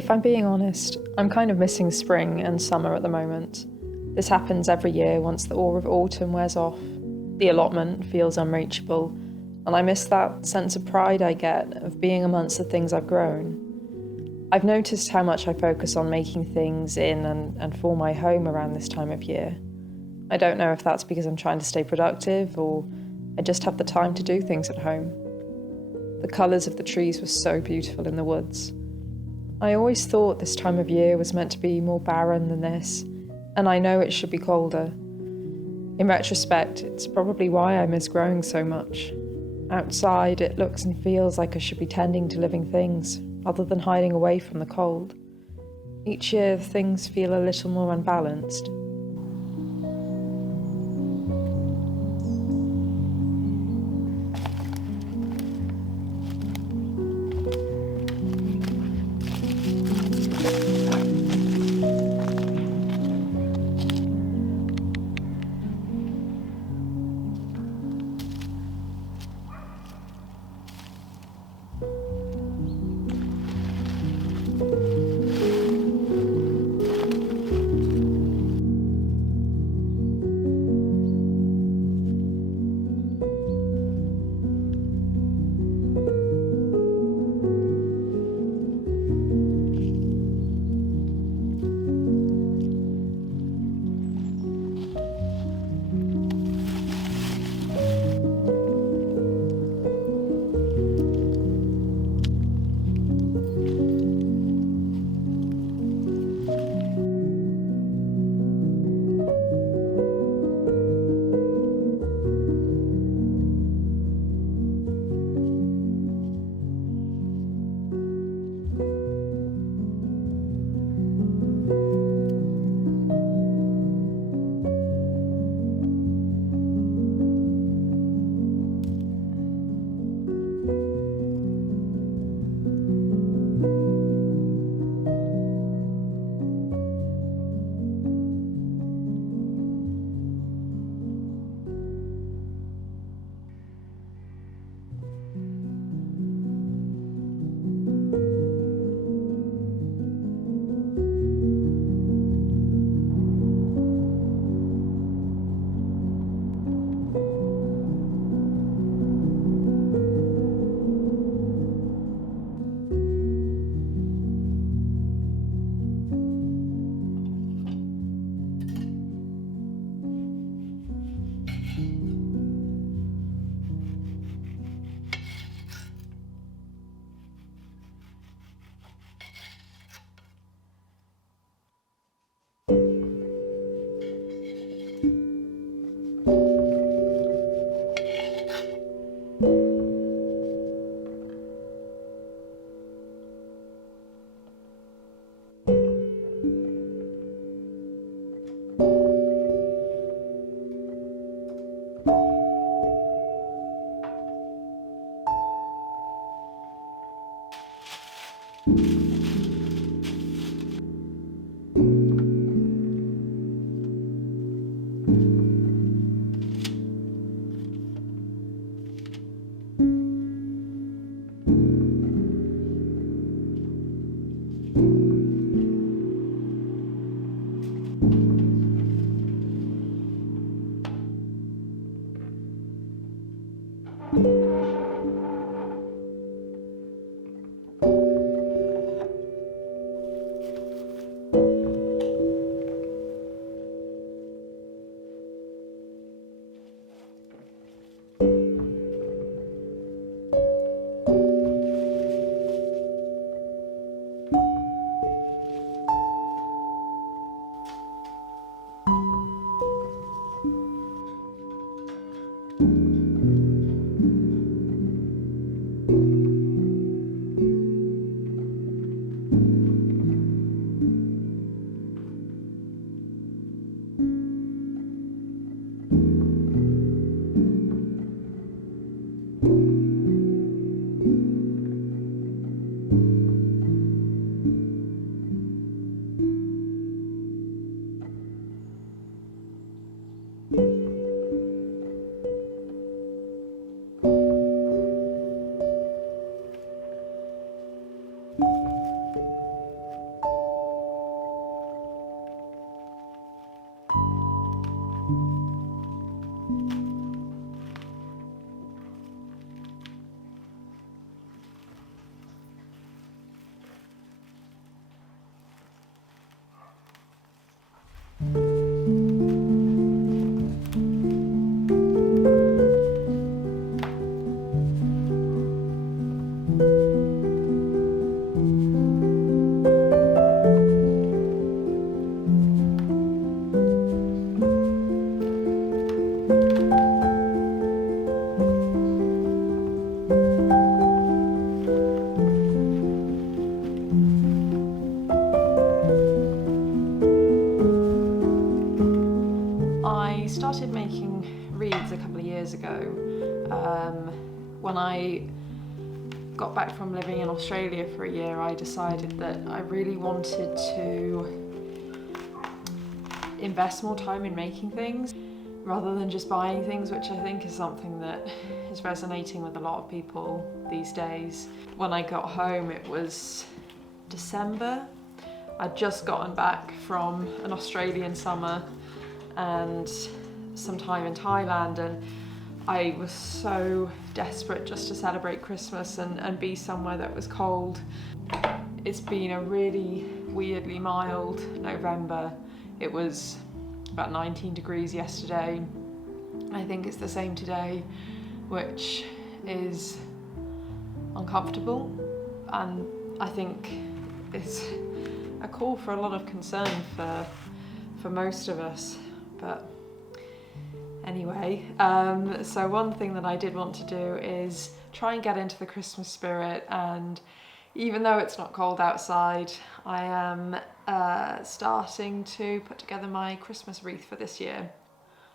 If I'm being honest, I'm kind of missing spring and summer at the moment. This happens every year once the awe of autumn wears off. The allotment feels unreachable, and I miss that sense of pride I get of being amongst the things I've grown. I've noticed how much I focus on making things in and for my home around this time of year. I don't know if that's because I'm trying to stay productive or I just have the time to do things at home. The colours of the trees were so beautiful in the woods. I always thought this time of year was meant to be more barren than this, and I know it should be colder. In retrospect, it's probably why I miss growing so much. Outside, it looks and feels like I should be tending to living things, rather than hiding away from the cold. Each year, things feel a little more unbalanced. started making wreaths a couple of years ago. When I got back from living in Australia for a year, I decided that I really wanted to invest more time in making things rather than just buying things, which I think is something that is resonating with a lot of people these days. When I got home, it was December. I'd just gotten back from an Australian summer and some time in Thailand, and I was so desperate just to celebrate Christmas and be somewhere that was cold. It's been a really weirdly mild November. It was about 19 degrees yesterday. I think it's the same today, which is uncomfortable, and I think it's a call for a lot of concern for most of us. But anyway, so one thing that I did want to do is try and get into the Christmas spirit, and even though it's not cold outside, I am starting to put together my Christmas wreath for this year.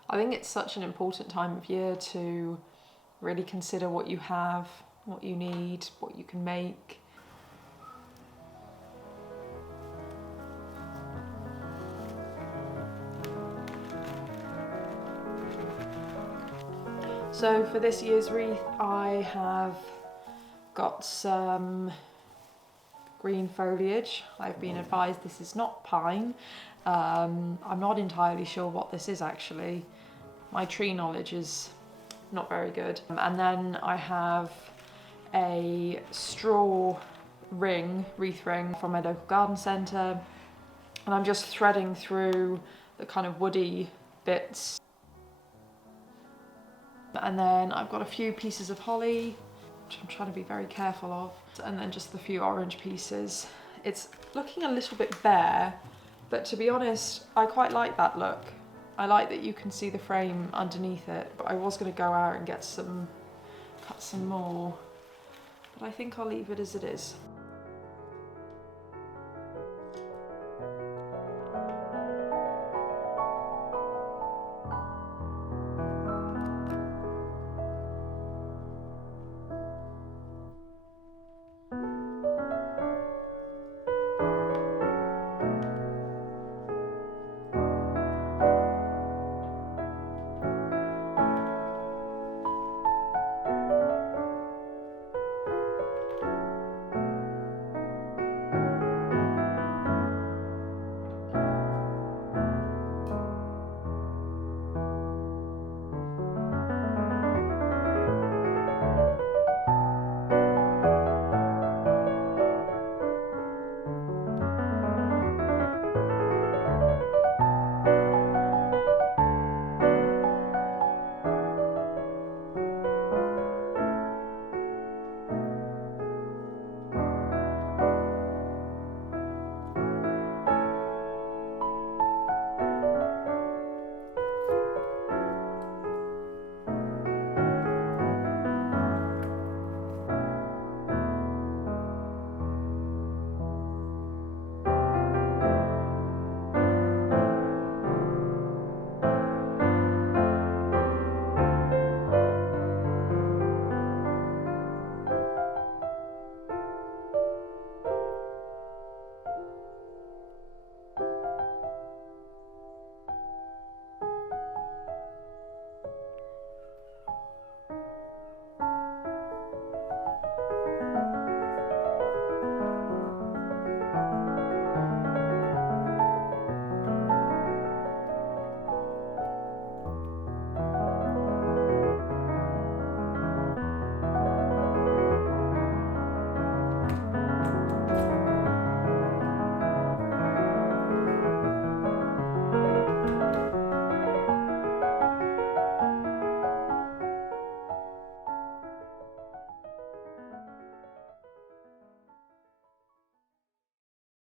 I think it's such an important time of year to really consider what you have, what you need, what you can make. So for this year's wreath, I have got some green foliage. I've been advised this is not pine. I'm not entirely sure what this is actually. My tree knowledge is not very good. And then I have a straw ring, wreath ring from my local garden centre. And I'm just threading through the kind of woody bits. And then I've got a few pieces of holly, which I'm trying to be very careful of, and then just the few orange pieces. It's looking a little bit bare, but to be honest, I quite like that look. I like that you can see the frame underneath it, but I was going to go out and cut some more, but I think I'll leave it as it is.